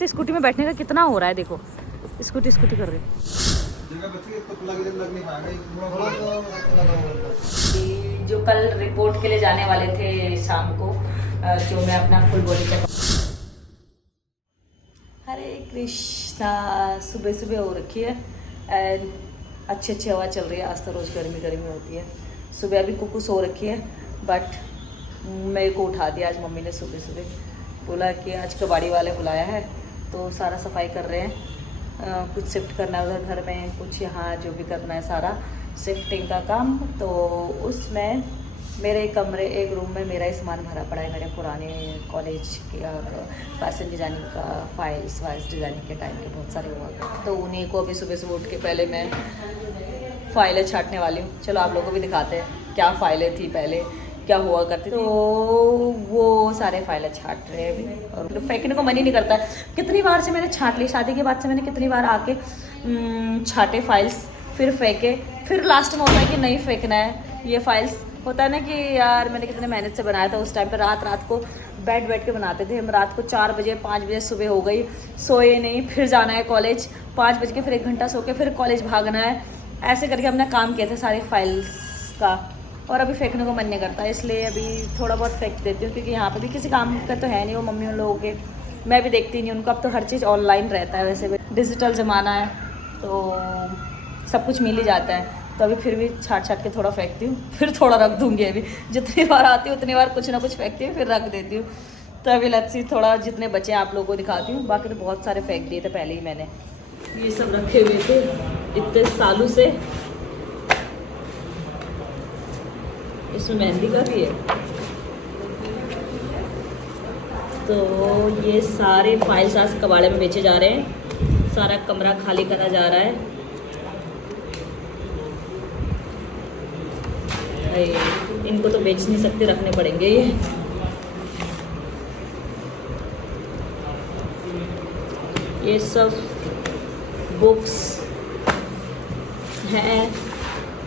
से स्कूटी में बैठने का कितना हो रहा है, देखो स्कूटी कर रहे हैं। जो कल रिपोर्ट के लिए जाने वाले थे शाम को, जो मैं अपना फुल बॉडी चेकअप। हरे कृष्णा। सुबह सुबह हो रखी है एंड अच्छी हवा चल रही है। आज तो रोज़ गर्मी होती है। सुबह अभी कुकू सो रखी है, बट मेरे को उठा दिया आज मम्मी ने। सुबह सुबह बोला कि आज कबाड़ी वाले बुलाया है तो सारा सफाई कर रहे हैं, कुछ शिफ्ट करना है उधर घर में, कुछ यहाँ जो भी करना है सारा शिफ्टिंग का काम। तो उसमें मेरे एक रूम में मेरा ही सामान भरा पड़ा है, मेरे पुराने कॉलेज के फैशन डिज़ाइनिंग का फाइल्स डिज़ाइनिंग के टाइम के बहुत सारे हुआ। तो उन्हीं को अभी सुबह सुबह उठ के पहले मैं फ़ाइलें छाँटने वाली हूँ। चलो आप लोगों को भी दिखाते हैं क्या फ़ाइलें थी पहले, क्या हुआ करती थी। तो वो सारे फाइलें छाँट रहे हैं अभी, और फेंकने को मन ही नहीं करता है। कितनी बार से मैंने छाँट ली, शादी के बाद से मैंने कितनी बार आके छाँटे फाइल्स, फिर फेंके, फिर लास्ट में होता है कि नहीं फेंकना है ये फाइल्स। होता है ना कि यार मैंने कितने मेहनत से बनाया था उस टाइम पे, रात को बैठ के बनाते थे हम। रात को 4 बजे 5 बजे सुबह हो गई, सोए नहीं, फिर जाना है कॉलेज 5 बज के, फिर 1 घंटा सो के फिर कॉलेज भागना है। ऐसे करके हमने काम किया था सारे फाइल्स का, और अभी फेंकने को मन नहीं करता, इसलिए अभी थोड़ा बहुत फेंक देती हूँ। क्योंकि यहाँ पे भी किसी काम का तो है नहीं, वो मम्मी उन लोगों के, मैं भी देखती नहीं उनको। अब तो हर चीज़ ऑनलाइन रहता है, वैसे भी डिजिटल ज़माना है तो सब कुछ मिल ही जाता है। तो अभी फिर भी छाट के थोड़ा फेंकती हूँ, फिर थोड़ा रख दूँगी। अभी जितनी बार आती हूँ उतनी बार कुछ ना कुछ फेंकती हूँ, फिर रख देती हूँ। तो अभी लच्छी थोड़ा जितने बचे आप लोगों को दिखाती हूँ। बाकी तो बहुत सारे फेंक दिए थे पहले ही मैंने। ये सब रखे हुए थे इतने सालों से। इसमें मेहंदी का भी है। तो ये सारे फाइल्स आज कबाड़े में बेचे जा रहे हैं, सारा कमरा खाली करा जा रहा है। इनको तो बेच नहीं सकते, रखने पड़ेंगे ये सब बुक्स हैं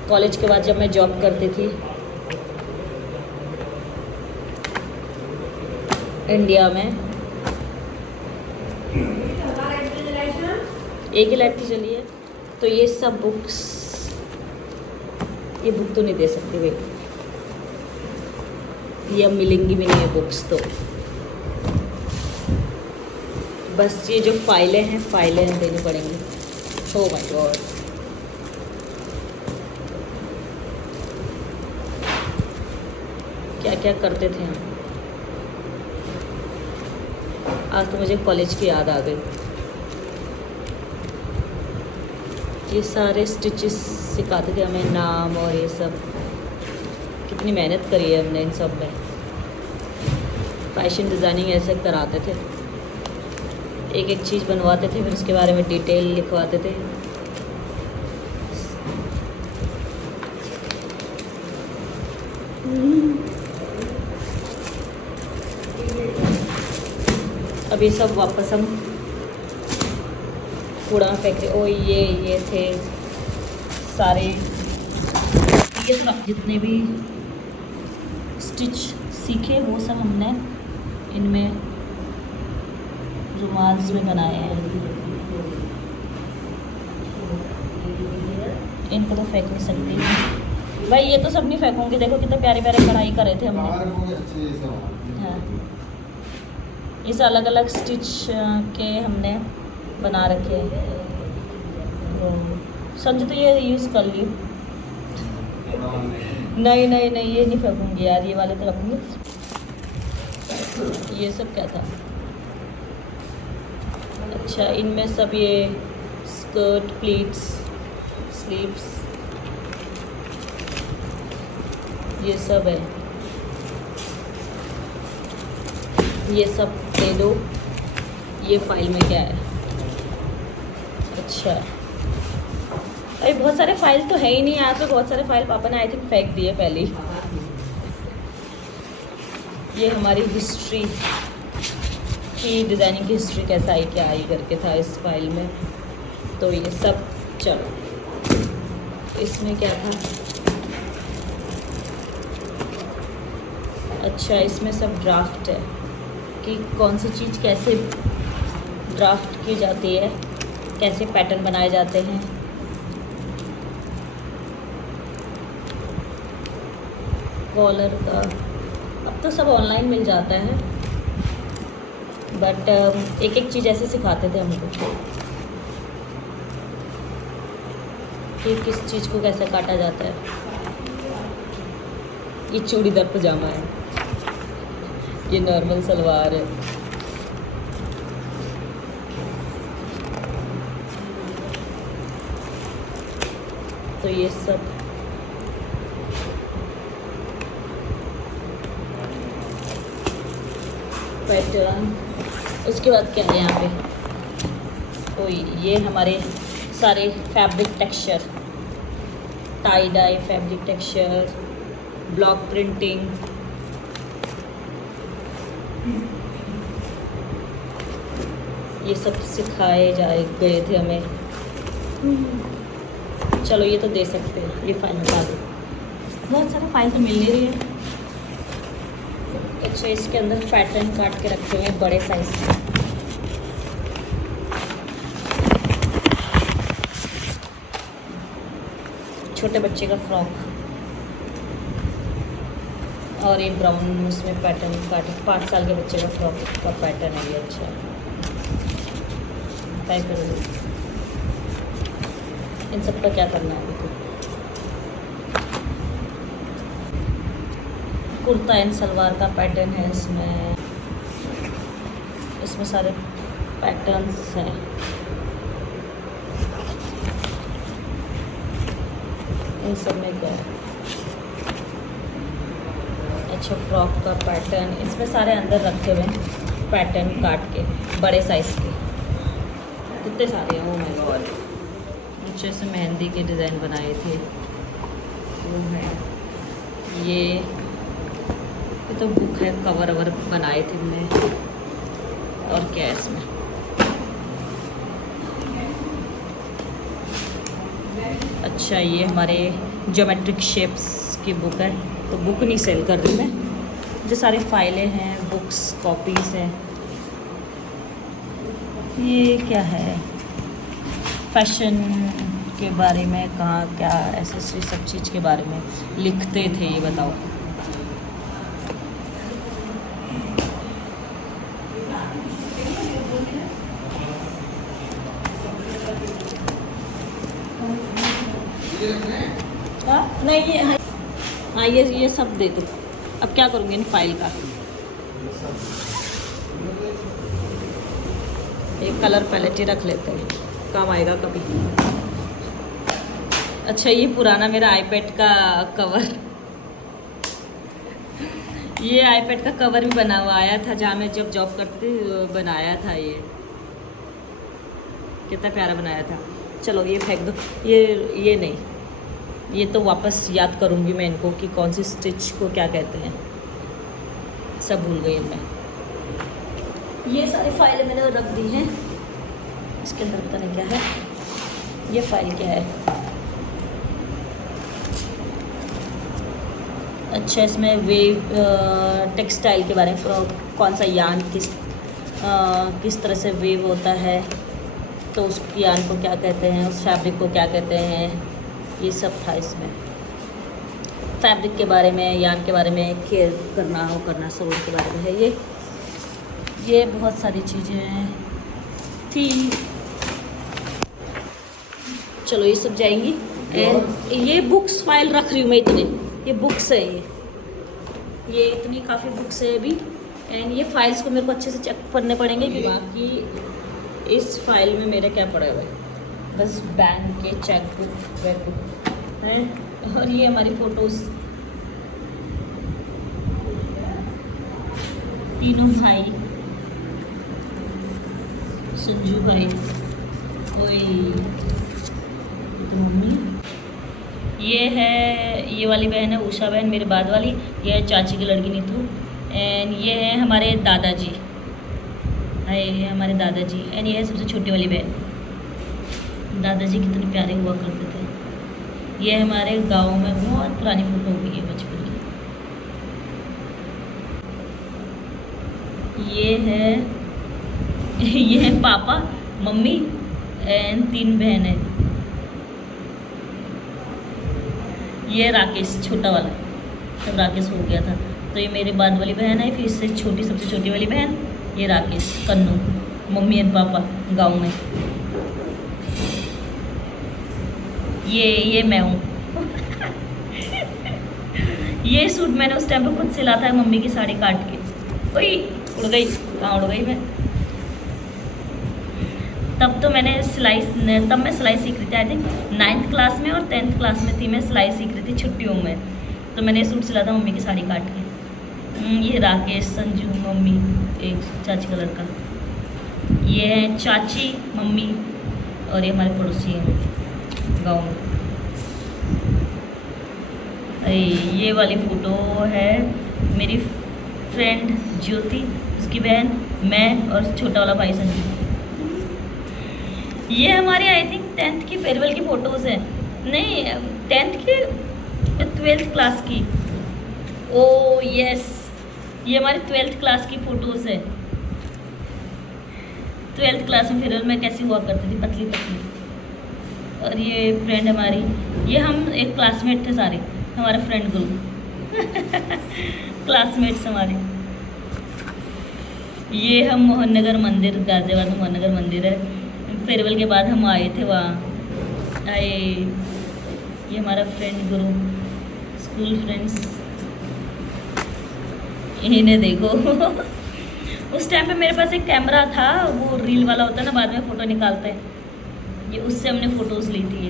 कॉलेज के बाद जब मैं जॉब करती थी इंडिया में। एक ही लाइट की चली है। तो ये सब बुक्स, ये बुक तो नहीं दे सकती भाई, ये अब मिलेंगी भी नहीं है बुक्स। तो बस ये जो फाइलें हैं देनी पड़ेंगी। ओह माय गॉड, क्या क्या करते थे हम। आज तो मुझे कॉलेज की याद आ गई। ये सारे स्टिचेस सिखाते थे हमें, नाम और ये सब। कितनी मेहनत करी है हमने इन सब में। फैशन डिज़ाइनिंग ऐसे कराते थे, एक एक चीज़ बनवाते थे, फिर उसके बारे में डिटेल लिखवाते थे। अब ये सब वापस हम कूड़ा में फेंक रहे। ओ ये थे सारे, ये सब जितने भी स्टिच सीखे वो सब हमने इनमें रुमाल्स में बनाए हैं। इनको तो फेंक नहीं सकती भाई, ये तो सब नहीं फेंकूंगी। देखो कितने प्यारे प्यारे कढ़ाई करे थे हमने। हाँ, इस अलग अलग स्टिच के हमने बना रखे हैं। समझो तो ये यूज़ कर ली। नहीं ये नहीं फेंकूंगी यार, ये वाले तो रखूँगी। ये सब क्या था? अच्छा, इनमें सब ये स्कर्ट प्लीट्स, स्लीव्स, ये सब है। ये सब दे दो। ये फाइल में क्या है? अच्छा, अरे बहुत सारे फाइल तो है ही नहीं यहाँ पे। बहुत सारे फाइल पापा ने आई थिंक फेंक दिए पहले ही। ये हमारी हिस्ट्री की, डिज़ाइनिंग की हिस्ट्री कैसा आई क्या आई करके था इस फाइल में। तो ये सब, चलो इसमें क्या था? अच्छा, इसमें सब ड्राफ्ट है कि कौन सी चीज़ कैसे ड्राफ्ट की जाती है, कैसे पैटर्न बनाए जाते हैं। कॉलर का अब तो सब ऑनलाइन मिल जाता है, बट एक एक चीज़ ऐसे सिखाते थे हमको कि किस चीज़ को कैसे काटा जाता है। ये चूड़ीदार पजामा है, ये नॉर्मल सलवार है। तो ये सब पैटर्न। उसके बाद क्या है यहाँ पे, तो ये हमारे सारे fabric texture, tie dye fabric texture, block printing, ये सब सिखाए गए थे हमें। चलो ये तो दे सकते हैं, ये फाइल हटा दो, बहुत सारा फाइल तो मिल नहीं रही है। अच्छा, इसके अंदर पैटर्न काट के रखे हुए हैं बड़े साइज के। छोटे बच्चे का फ्रॉक, और ये ब्राउन उसमें पैटर्न काटे, 5 साल के बच्चे का फ्रॉक का पैटर्न है ये। अच्छा पैक कर दो। इन सब का क्या करना है अभी? कुर्ता एंड सलवार का पैटर्न है इसमें, इसमें सारे पैटर्न्स हैं। इन सब में क्या है? अच्छा, फ्रॉक का पैटर्न, इसमें सारे अंदर रखे हुए हैं पैटर्न काट के, बड़े साइज़ के, कितने सारे हैं। ओ माय गॉड, नीचे से मेहंदी के डिज़ाइन बनाए थे वो है। ये तो बुक है, कवर ववर बनाए थे हमने। और क्या है इसमें? अच्छा, ये हमारे ज्योमेट्रिक शेप्स की बुक है, तो बुक नहीं सेल कर रही मैं, जो सारे फाइलें हैं, बुक्स, कॉपीज़ हैं। ये क्या है? फैशन के बारे में, कहाँ क्या एसेसरी, सब चीज़ के बारे में लिखते थे, ये बताओ। नहीं, हाँ ये सब दे दो। अब क्या करूँगी इन फाइल का? एक कलर पैलेट ही रख लेते हैं, काम आएगा कभी। अच्छा, ये पुराना मेरा आईपैड का कवर, ये आईपैड का कवर भी बना हुआ आया था, जहाँ मैं जब जॉब करती बनाया था। ये कितना प्यारा बनाया था। चलो ये फेंक दो, ये नहीं, ये तो वापस याद करूँगी मैं इनको कि कौन सी स्टिच को क्या कहते हैं, सब भूल गई मैं। ये सारी फाइलें मैंने रख दी हैं। इसके अंदर पता नहीं क्या है, ये फाइल क्या है? अच्छा, इसमें वेव टेक्सटाइल के बारे में, कौन सा यान किस तरह से वेव होता है, तो उस यान को क्या कहते हैं, उस फैब्रिक को क्या कहते हैं, ये सब था इसमें। फैब्रिक के बारे में, यान के बारे में, केयर करना सब के बारे में है। ये बहुत सारी चीज़ें थी। चलो ये सब जाएंगी। एंड ये बुक्स फाइल रख रही हूँ मैं इतने, ये बुक्स है, ये इतनी काफ़ी बुक्स है अभी। एंड ये फाइल्स को मेरे को अच्छे से चेक करने पड़ेंगे कि बाकी इस फाइल में मेरे क्या पड़ा हुआ है। बस बैंक के चेक बुक, वेब बुक है। और ये हमारी फ़ोटोज़, तीनों भाई, संजू भाई, ओए तो मम्मी, ये वाली बहन है उषा बहन, मेरे बाद वाली, ये है चाची की लड़की नीतू। एंड ये है हमारे दादाजी, ये हमारे दादाजी। एंड ये है सबसे छोटी वाली बहन। दादाजी कितने प्यारे हुआ करते थे। ये हमारे गांव में बहुत पुरानी फ़ोटो हुई है बचपन की। ये है ये है पापा, मम्मी एंड 3 बहन है। ये राकेश छोटा वाला, तब राकेश हो गया था। तो ये मेरे बाद वाली बहन है, फिर इससे छोटी, सबसे छोटी वाली बहन ये राकेश, कन्नू, मम्मी एंड पापा गांव में। ये मैं हूँ। ये सूट मैंने उस टाइम पे खुद सिला था, मम्मी की साड़ी काट के। ओई उड़ गई, कहाँ उड़ गई मैं। तब मैं सिलाई सीख रही थी, आई थिंक 9th क्लास में और 10th क्लास में थी मैं, सिलाई सीख रही थी छुट्टियों में। तो मैंने ये सूट सिला था मम्मी की साड़ी काट के। ये राकेश, संजू, मम्मी, एक चाची का लड़का, ये है चाची, मम्मी, और ये हमारे पड़ोसी हैं गाँव में। ये वाली फ़ोटो है मेरी फ्रेंड ज्योति, उसकी बहन, मैं और छोटा वाला भाई संजू। ये हमारी आई थिंक 10th की फेयरवेल की फ़ोटोज़ हैं, नहीं 10th की 12th क्लास की। ओ यस, ये हमारी 12th क्लास की फ़ोटोज़ है। 12th क्लास में फेयरवेल में कैसी हुआ करती थी, पतली पतली। और ये फ्रेंड हमारी, ये हम एक क्लासमेट थे सारे, हमारा फ्रेंड ग्रुप। क्लासमेट्स हमारे। ये हम मोहन नगर मंदिर, गाज़ियाबाद में मोहन नगर मंदिर है, फेयरवेल के बाद हम आए थे वहाँ आए। ये हमारा फ्रेंड ग्रुप, स्कूल फ्रेंड्स, इन्हें देखो। उस टाइम पे मेरे पास एक कैमरा था, वो रील वाला होता है ना, बाद में फ़ोटो निकालते हैं, ये उससे हमने फ़ोटोज़ ली थी।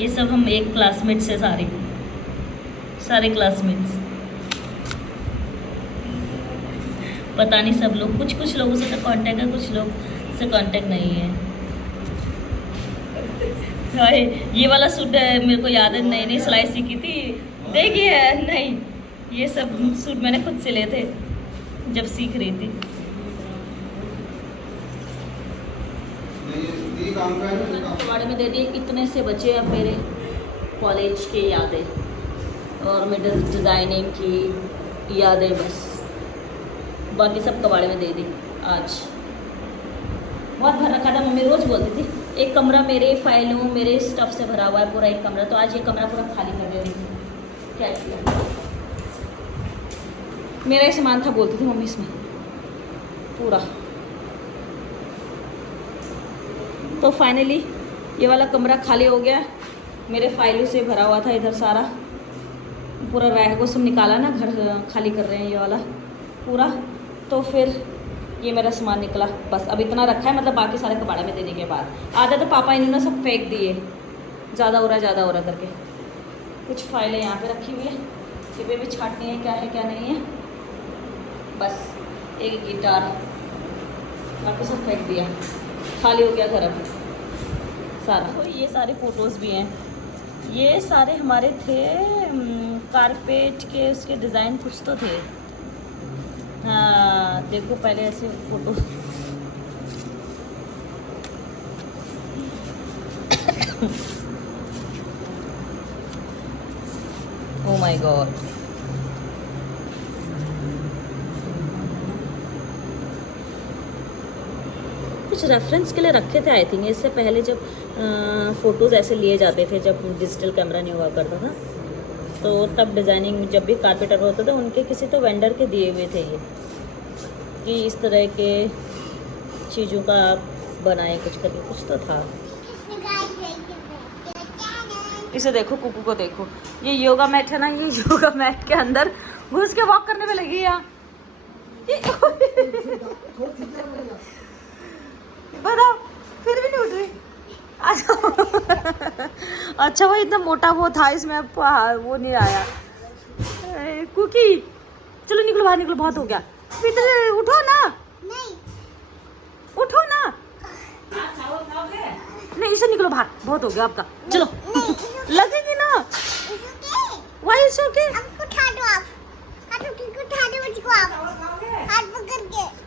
ये सब हम एक क्लासमेट्स है, सारे क्लासमेट्स। पता नहीं सब लोग, कुछ लोगों से तो कांटेक्ट है, कुछ लोग से कांटेक्ट नहीं है। ये वाला सूट मेरे को याद है, नई सिलाई सीखी थी, देखिए। नहीं, ये सब सूट मैंने खुद सिले थे जब सीख रही थी। कबाड़े में दे दिए, इतने से बचे अब मेरे कॉलेज की यादें और मेरे डिज़ाइनिंग की यादें, बस बाकी सब कबाड़े में दे दी। आज बहुत भर रखा था, मम्मी रोज़ बोलती थी एक कमरा मेरे फाइलों, मेरे स्टफ से भरा हुआ है पूरा एक कमरा, तो आज ये कमरा पूरा खाली कर दे रही थी। क्या किया, मेरा ही सामान था बोलती थी मम्मी इसमें पूरा। तो फाइनली ये वाला कमरा खाली हो गया, मेरे फाइलों से भरा हुआ था इधर सारा, पूरा रैक को सब निकाला ना, घर खाली कर रहे हैं ये वाला पूरा। तो फिर ये मेरा सामान निकला, बस अब इतना रखा है, मतलब बाकी सारे कबाड़े में देने के बाद आधा तो पापा इन्होंने सब फेंक दिए, ज़्यादा हो रहा करके। कुछ फाइलें यहाँ पे रखी हुई है, ये पे भी छाटनी है क्या है क्या नहीं है, बस एक गिटार, बाकी सब फेंक दिया, खाली हो गया घर अब सारा। तो ये सारे फ़ोटोज़ भी हैं, ये सारे हमारे थे कारपेट के, उसके डिज़ाइन कुछ तो थे। हाँ देखो पहले ऐसे फ़ोटो। ओह माय गॉड, कुछ रेफरेंस के लिए रखे थे आई थिंक। इससे पहले जब फ़ोटोज़ ऐसे लिए जाते थे, जब डिजिटल कैमरा नहीं हुआ करता था, तो तब डिज़ाइनिंग जब भी कारपेटर होता था, उनके किसी तो वेंडर के दिए हुए थे ये, कि इस तरह के चीज़ों का आप बनाए, कुछ करके कुछ तो था। इसे देखो, कुकू को देखो, ये योगा मैट है ना, ये योगा मैट के अंदर घुस के वॉक करने में लगी है यहाँ। बताओ, फिर भी नहीं उठ रही। अच्छा वो इतना मोटा वो था, इसमें वो नहीं आया। कुकी चलो निकलो बाहर, निकलो, बहुत हो गया। उठो ना, नहीं उठो ना, नहीं इसे निकलो बाहर, बहुत हो गया आपका, चलो। लगेगी ना, वाई इट्स ओके।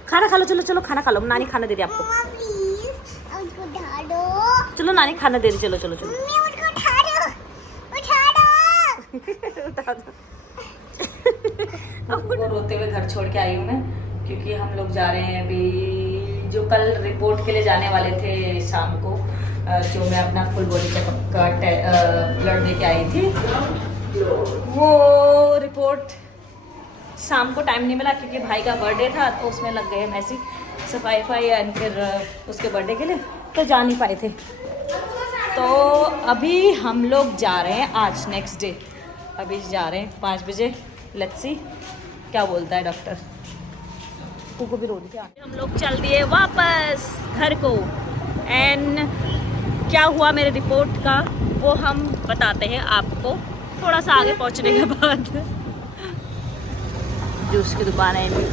खाना खा लो, चलो चलो खाना खा लो, नानी खाना दे दे आपको। चलो नानी खाना दे रही, चलो चलो चलो। उठा दो। अब रोते हुए घर छोड़ के आई हूँ मैं, क्योंकि हम लोग जा रहे हैं अभी, जो कल रिपोर्ट के लिए जाने वाले थे शाम को, जो मैं अपना फुल बॉडी चेकअप का ब्लड दे के आई थी, वो रिपोर्ट शाम को टाइम नहीं मिला क्योंकि भाई का बर्थडे था, तो उसमें लग गए हम ऐसी सफाई एंड फिर उसके बर्थडे के लिए तो जा नहीं पाए थे। तो अभी हम लोग जा रहे हैं आज नेक्स्ट डे, अभी जा रहे हैं 5 बजे। लेट्स सी क्या बोलता है डॉक्टर। को भी रो रही थी। हम लोग चल दिए वापस घर को एंड क्या हुआ मेरे रिपोर्ट का वो हम बताते हैं आपको थोड़ा सा आगे पहुंचने के बाद। जूस की दुकान है इनकी।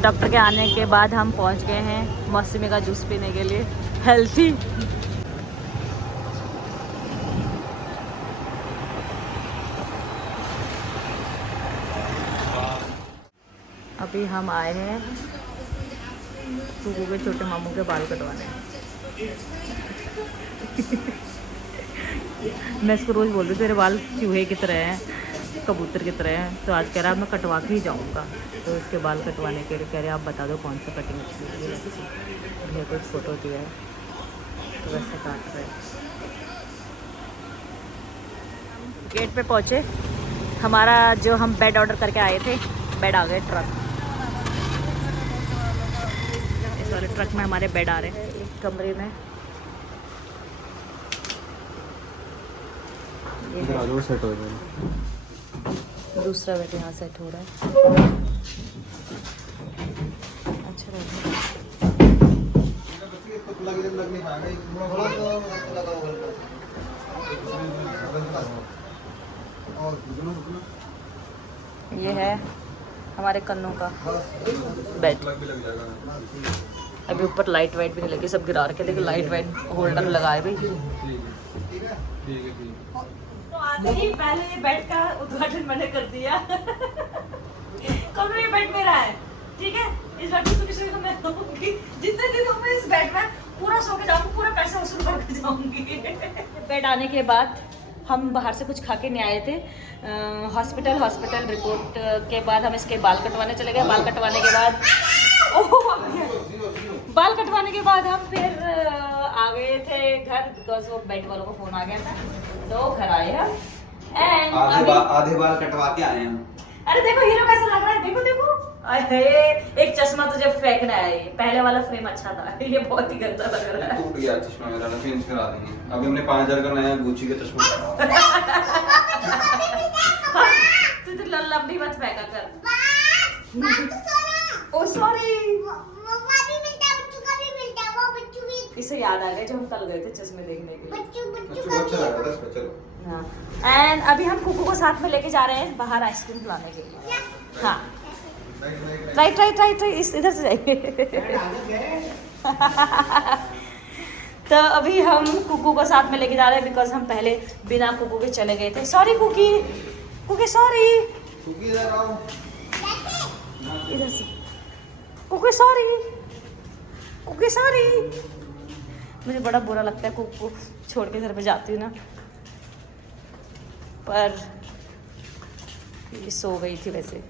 डॉक्टर के आने के बाद हम पहुंच गए हैं मौसमी का जूस पीने के लिए, हेल्थी। अभी हम आए हैं कुकू के छोटे मामू के बाल कटवाने। मैं इसको रोज़ बोलती हूँ तेरे बाल चूहे की तरह हैं, कबूतर की तरह हैं, तो आज कह रहा है मैं कटवा के ही जाऊँगा। तो इसके बाल कटवाने के लिए कह रहे आप बता दो कौन सा कटिंग अच्छी है। भैया कुछ फ़ोटो दिया है तो वैसे काट रहे हैं। गेट पे पहुँचे, हमारा जो हम बेड ऑर्डर करके आए थे बेड आ गए। ट्रक, इस वाले ट्रक में हमारे बेड आ रहे हैं एक कमरे में। सेट हो गया, दूसरा बेड यहाँ सेट हो रहा है। अच्छा ये है हमारे कन्नों का बेड। अभी ऊपर लाइट वाइट भी नहीं लगी, सब गिरा रखे। देखो लाइट वाइट होल्डर लगाए भाई। तो आते ही पहले ये बेड का उद्घाटन मैंने कर दिया। कब ये बेड मेरा है, ठीक है। इस बार तो किसी को मैं दूंगी, जितने दिन हूँ मैं इस बेड में पूरा सो के जाऊंगी, पूरा पैसा वसूल करके जाऊंगी। बेड आने के बाद हम बाहर से कुछ खा के नहीं आए थे। हॉस्पिटल रिपोर्ट के बाद हम इसके बाल कटवाने चले गए। बाल कटवाने के बाद हम फिर आ गए थे घर, बिकॉज वो बेड वालों को फोन आ गया था, तो घर आए हम। एंड आधे बाल कटवा के आए हैं। अरे देखो हीरो कैसा लग रहा है, देखो देखो। अरे एक चश्मा तुझे फेंकना है, पहले वाला फ्रेम अच्छा था, ये बहुत ही गंदा लग रहा है। टूट गया चश्मा मेरा, चेंज करा देंगे। अभी हमने 5000 का नया गुच्ची का चश्मा। तू तो लंबी मत फेंका कर। ओ सॉरी, इसे याद आ गया जब हम कल गए थे चश्मे देखने के लिए। हाँ, एंड अभी हम कुकू को साथ में लेके जा रहे हैं बाहर आइसक्रीम खिलाने के लिए। हाँ, ट्राई इस इधर से जाइए। तो अभी हम कुकू को साथ में लेके जा रहे हैं, बिकॉज हम पहले बिना कुकू के चले गए थे। सॉरी कुकी सॉरी, इधर से कुकी सॉरी। मुझे बड़ा बुरा लगता है कुकू छोड़ के घर पे जाती हूँ ना, पर ये सो गई थी वैसे।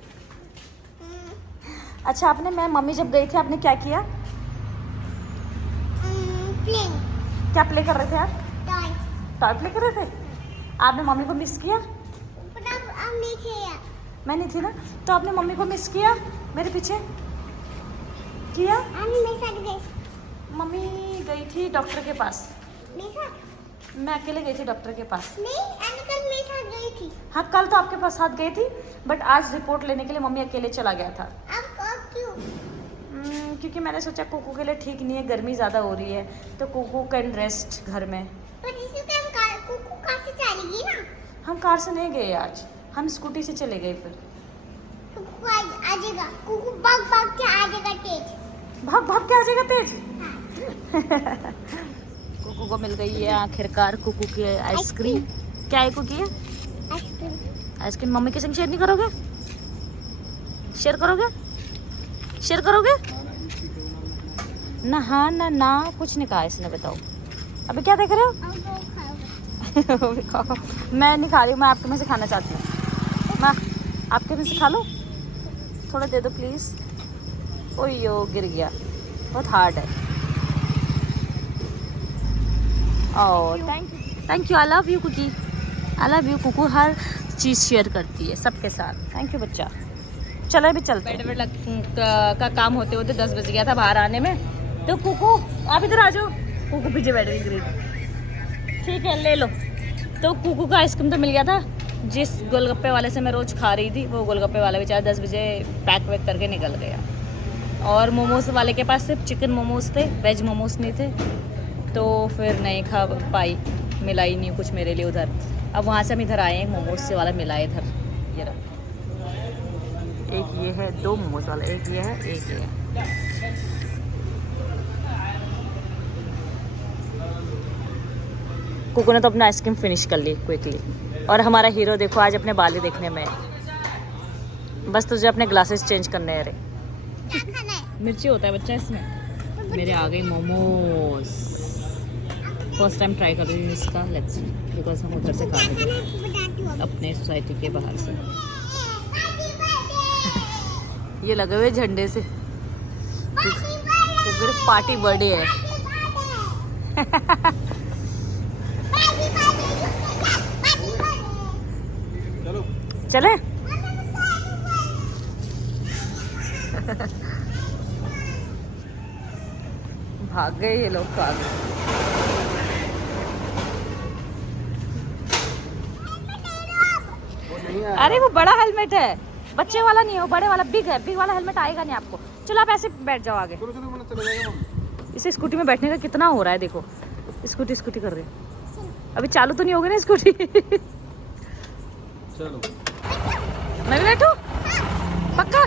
अच्छा, आपने मैं मम्मी जब गई थी आपने क्या किया? क्या प्ले कर रहे थे आप? टॉय प्ले कर रहे थे। आपने मम्मी को मिस किया? मैं नहीं थी ना, तो आपने मम्मी को मिस किया मेरे पीछे किया? मम्मी गई थी डॉक्टर के पास। मैं अकेले गई थी डॉक्टर के पास। कल मेरे साथ गई थी। हाँ, कल तो आपके पास साथ गई थी, बट आज रिपोर्ट लेने के लिए मम्मी अकेले चला गया था। अब क्यों? क्योंकि मैंने सोचा कुकू के लिए ठीक नहीं है, गर्मी ज़्यादा हो रही है, तो कुकू कैन रेस्ट घर में। पर इसी टाइम कुकू कार से चलेगी ना? हम कार से नहीं गए आज, हम स्कूटी से चले गए। फिर कुकू आ जाएगा, कुकू भाग के आ जाएगा तेज। भाग के आ जाएगा तेज। कुकू को मिल गई है आखिरकार कुकू की आइसक्रीम। क्या है कुकी? आइसक्रीम मम्मी के संग शेयर नहीं करोगे? शेयर करोगे ना? हाँ ना कुछ नहीं कहा इसने, बताओ अभी क्या देख रहे हो? खाओ। मैं नहीं खा रही हूँ, मैं आपके में से खाना चाहती हूँ। मैं आपके में से खा लो, थोड़ा दे दो प्लीज़। ओयो गिर गया, बहुत हार्ड है। Oh thank you, I love you cookie, I love you. Kuku हर चीज़ शेयर करती है सबके साथ। थैंक यू बच्चा। चलो भी चलते हैं। बेड का काम होते होते 10 बज गया था बाहर आने में। तो कुकू आप इधर आ जाओ। कुकू पीछे बैठ गई ग्रीन। ठीक है ले लो। तो कुकू का आइसक्रीम तो मिल गया था। जिस गोलगप्पे वाले से मैं रोज़ खा रही थी, वो गोलगप्पे वाला बेचारा 10 बजे पैक वैक करके निकल गया। और मोमोज वाले के पास सिर्फ चिकन मोमोज थे, वेज मोमोज नहीं थे, तो फिर नहीं खा पाई, मिला ही नहीं कुछ मेरे लिए उधर। अब वहाँ से हम इधर आए हैं, मोमोज से वाला मिला है इधर। ये रहा, एक ये है, 2 मोमोज वाला, एक ये है, एक ये है। कुकू ने तो अपना आइसक्रीम फिनिश कर ली क्विकली। और हमारा हीरो देखो आज अपने बाली देखने में है। बस तुझे अपने ग्लासेस चेंज करने हैं। रे क्या खाना है? मिर्ची होता है बच्चा इसमें। मेरे आ गए मोमोज, फर्स्ट टाइम ट्राई कर रही हूँ इसका। लेट्स बिकॉज हम उधर से खा रहे थे बताती हूँ। अपने सोसाइटी के बाहर से। ये लगे हुए झंडे से, तो फिर पार्टी बर्थडे है। चले भाग गए ये लोग तो आगे। अरे वो बड़ा हेलमेट है, बच्चे वाला नहीं है, वो बड़े वाला बिग है। बिग वाला हेलमेट आएगा नहीं आपको। चलो आप ऐसे बैठ जाओ आगे। इसे स्कूटी में बैठने का कितना हो रहा है, देखो स्कूटी स्कूटी कर रही है। अभी चालू तो नहीं होगी ना स्कूटी। चलो मैं भी बैठूं? पक्का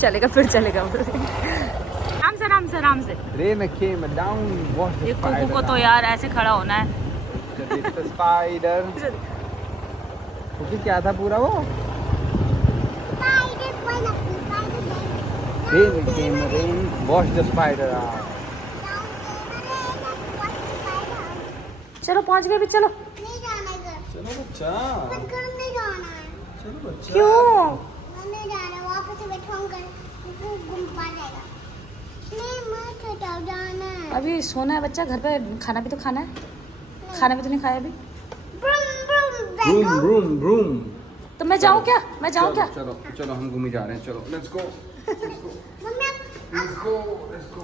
चलेगा, फिर चलेगा। आराम से आराम से आराम से। Rain came down, watch the ये कुकू spider. को तो यार ऐसे खड़ा होना है। It's a spider. क्योंकि क्या था पूरा वो? Spider, कोई ना, spider नहीं। Rain came, rain, watch the spider. चलो पहुंच गए भी, चलो। नहीं जाना है घर। चलो बच्चा, बस घर नहीं जाना है। चलो बच्चा। क्यों? मैं नहीं जाना, वापस से बैठाऊंगा, घूम पा जाएगा। नहीं, मैं छोटा जाना है। अभी सोना है बच्चा, घर पे खाना भी तो खाना है। खाना भी तो नहीं खाया अभी। Broom, broom, broom. तो मैं जाऊँ क्या? मैं जाऊँ क्या? चलो चलो हम घूमी जा रहे हैं, चलो let's go, mummy let's go, let's go.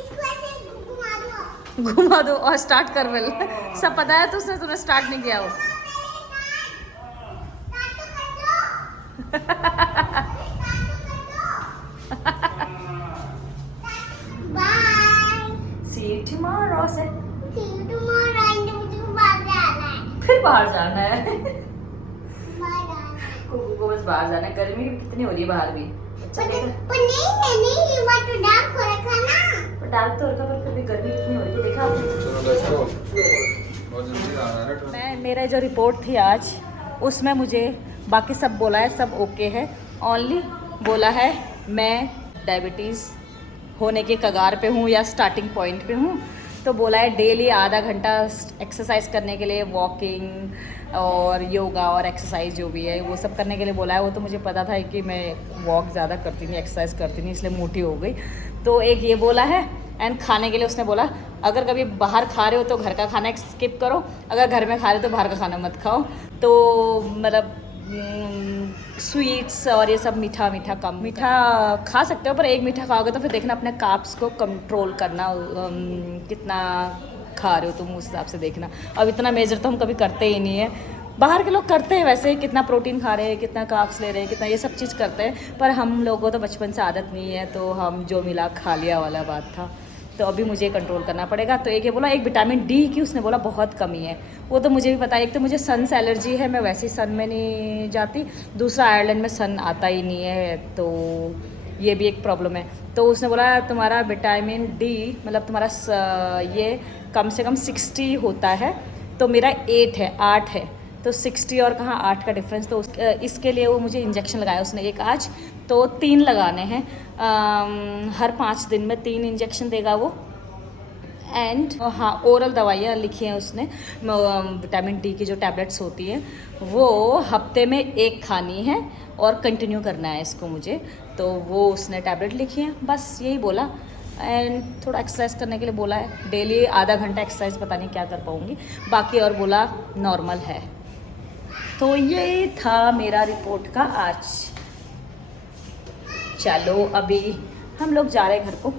इसको ऐसे घुमा दो। घुमा दो और स्टार्ट कर वेल। सब पता है तो उसने तुम्हें स्टार्ट नहीं किया वो। बाय। See you tomorrow से See you tomorrow, and मुझे बाहर जाना है। फिर बाहर जाना है। बाहर जाना है। कुकू को बस बाहर जाना है। गर्मी कितनी हो रही है बाहर भी। अच्छा पर देखा, पर नहीं, ये बात तो डार्क हो रखा ना। पर डाल तो रखा, पर फिर भी गर्मी कितनी हो रही है, देखा आपने? चलो लेट्स गो, बहुत जल्दी आ रहा है। मैं मेरा जो रिपोर्ट थी आज, उसमें मुझे बाकी सब बोला है, सब ओके है। ओनली बोला है मैं डायबिटीज़ होने के कगार पे हूँ या स्टार्टिंग पॉइंट पे हूँ। तो बोला है डेली आधा घंटा एक्सरसाइज करने के लिए, वॉकिंग और योगा और एक्सरसाइज जो भी है वो सब करने के लिए बोला है। वो तो मुझे पता था कि मैं वॉक ज़्यादा करती नहीं, एक्सरसाइज करती नहीं, इसलिए मोटी हो गई। तो एक ये बोला है। एंड खाने के लिए उसने बोला अगर कभी बाहर खा रहे हो तो घर का खाना स्किप करो, अगर घर में खा रहे हो तो बाहर का खाना मत खाओ। तो मतलब स्वीट्स और ये सब मीठा मीठा कम, मीठा खा सकते हो पर एक मीठा खाओगे तो फिर देखना अपने कार्ब्स को कंट्रोल करना, कितना खा रहे हो तुम उस हिसाब से देखना। अब इतना मेजर तो हम कभी करते ही नहीं है। बाहर के लोग करते हैं वैसे, कितना प्रोटीन खा रहे हैं, कितना कार्ब्स ले रहे हैं, कितना ये सब चीज़ करते हैं, पर हम लोगों को तो बचपन से आदत नहीं है, तो हम जो मिला खा लिया वाला बात था। तो अभी मुझे कंट्रोल करना पड़ेगा। तो एक ये बोला, एक विटामिन डी की उसने बोला बहुत कमी है। वो तो मुझे भी पता है, एक तो मुझे सन से एलर्जी है, मैं वैसे ही सन में नहीं जाती, दूसरा आयरलैंड में सन आता ही नहीं है, तो ये भी एक प्रॉब्लम है। तो उसने बोला तुम्हारा विटामिन डी मतलब तुम्हारा ये कम से कम 60 होता है, तो मेरा 8 है, तो 60 और कहाँ 8 का डिफरेंस। तो इसके लिए वो मुझे इंजेक्शन लगाया उसने एक आज, तो 3 लगाने हैं। हर 5 दिन में 3 इंजेक्शन देगा वो। एंड हाँ, ओरल दवाइयाँ लिखी हैं उसने, विटामिन डी की जो टैबलेट्स होती हैं वो हफ्ते में 1 खानी है और कंटिन्यू करना है इसको मुझे, तो वो उसने टैबलेट लिखी है, बस यही बोला। एंड थोड़ा एक्सरसाइज करने के लिए बोला है, डेली आधा घंटा एक्सरसाइज, पता नहीं क्या कर पाऊँगी, बाकी और बोला नॉर्मल है। तो ये था मेरा रिपोर्ट का आज। चलो अभी हम लोग जा रहे हैं घर को,